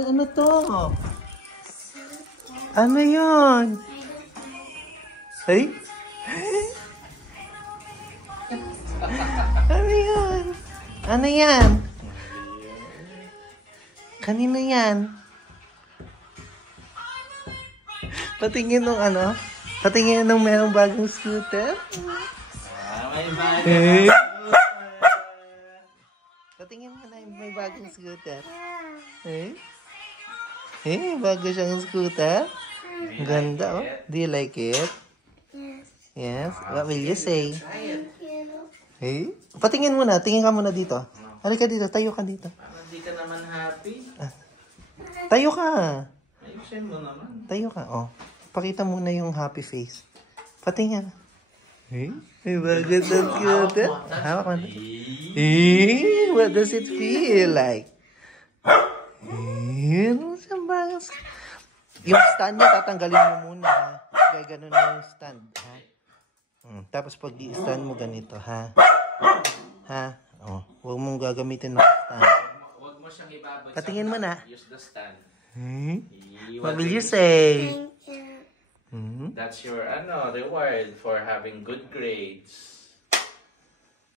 Ano to? Ano yun? Ay? Ano yun? Ano yan? Kanino yan? Patingin nung ano? Patingin nung mayroong bagong scooter? May bagong Patingin mo na yung may bagong scooter. Bago siyang scooter. Ang ganda, oh. Do you like it? Yes. What will you say? Patingin mo na. Tingin ka muna dito. Halika dito. Tayo ka dito. Hindi ka naman happy. Tayo ka. Ayusin mo naman. Tayo ka. Oh. Pakita muna yung happy face. Patingin. May bagong scooter. Hawak mo na. What does it feel like? Ano sa bagong scooter? Yung stand niya, tatanggalin mo muna, ha? Kaya ganun na yung stand, ha? Tapos pag i-stand mo ganito, ha? Ha? Oh, huwag mong gagamitin ng stand. Huwag mo siyang ibabagsak. Patingin mo na. Use the stand. What will you say? That's your reward for having good grades.